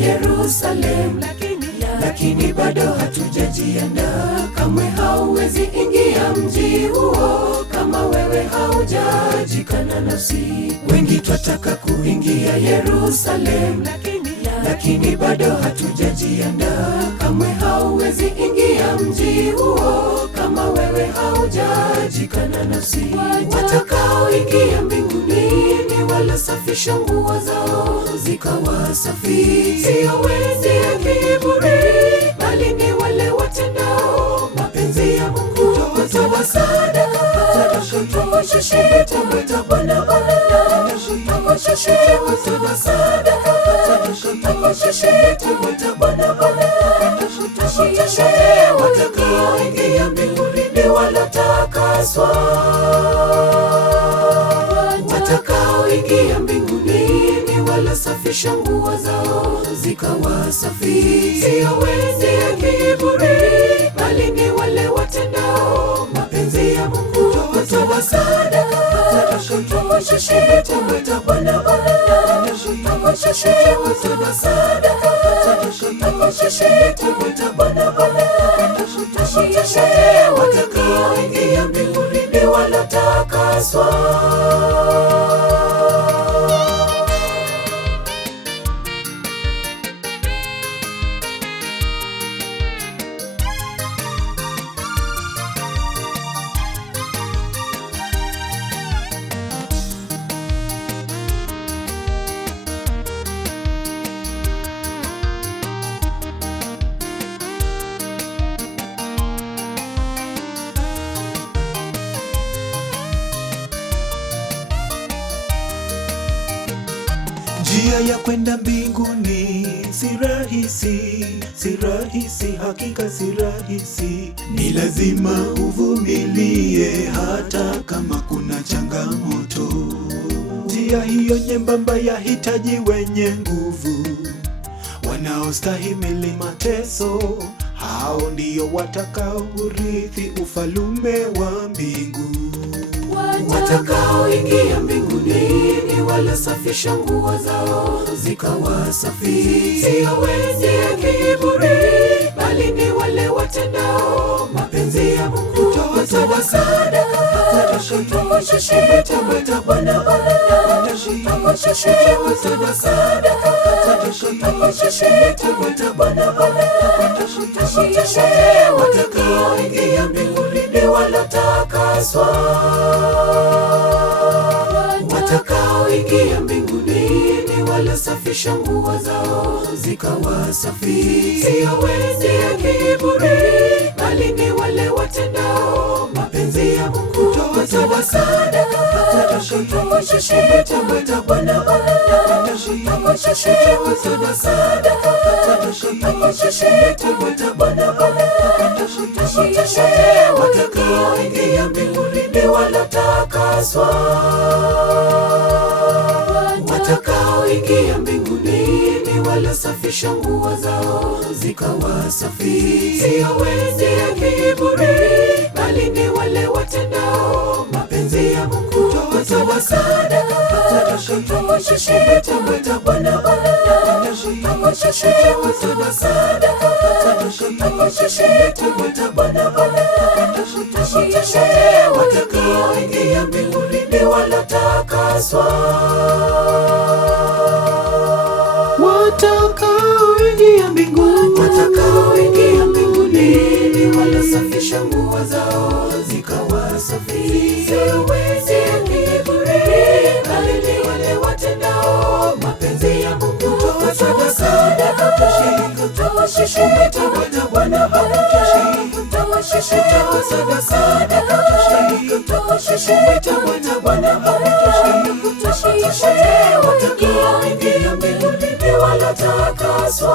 Yerusalemu, lakini bado hatujajiandaa. Kamwe hauwezi ingia mji huo kama wewe haujajikana nafsi. Wengi twataka kuingia Yerusalemu, lakini bado hatujajiandaa. Kamwe hauwezi ingia mji huo kama wewe haujajikana nafsi. Watakaoingia mbinguni ni walosafisha nguo zao zikawa safi, sio wenye kiburi, bali ni wale watendao mapenzi ya Mungu. Watoa sadaka, tamwita Bwana watoa sadaka, tamwita Bwana. Watakaoingia mbinguni ni waliotakaswa. Watakaoingia mbinguni ni walosafisha nguo zao zikawa safi, sio wenye kiburi, bali ni wale watendao mapenzi ya Mungu. Watoa sadaka, tamwita Bwana watoa sadaka, tamwita Bwana. Watakaoingia mbinguni ni waliotakaswa. Njia ya kwenda mbinguni si rahisi, si rahisi, hakika si rahisi. Ni lazima uvumilie hata kama kuna changamoto. Njia hiyo nyembamba yahitaji wenye nguvu, wanaostahimili mateso. Hao ndio watakaourithi ufalme wa mbingu. Watakaoingia mbinguni ni waliosafisha nguo zao zikawa safi, sio wenye kiburi, bali ni wale watendao mapenzi ya Mungu. Watoa sadaka, tamwita Bwana watoa sadaka, tamwita Bwana. Watakaoingia mbinguni ni waliotakaswa. Watakaoingia mbinguni ni waliosafisha nguo zao zikawa safi, sio wenye kiburi, bali ni wale watendao mapenzi ya Mungu. Watoa sadaka, tamwita Bwana watoa sadaka, tamwita Bwana. Watakaoingia mbinguni ni waliotakaswa. Watakaoingia mbinguni ni waliosafisha nguo zao zikawa safi, sio wenye kiburi, bali ni wale watendao mapenzi ya Mungu. Watoa sadaka, tamwita Bwana watoa sadaka, tamwita Bwana. Watakaoingia mbinguni ni waliotakaswa. Watakaoingia mbinguni ni waliosafisha nguo zao zikawa safi, sio wenye kiburi, bali ni wale watendao mapenzi ya Mungu. Watoa sadaka, tamwita Bwana watoa sadaka, tamwita Bwana. Watakaoingia mbinguni ni waliotakaswa.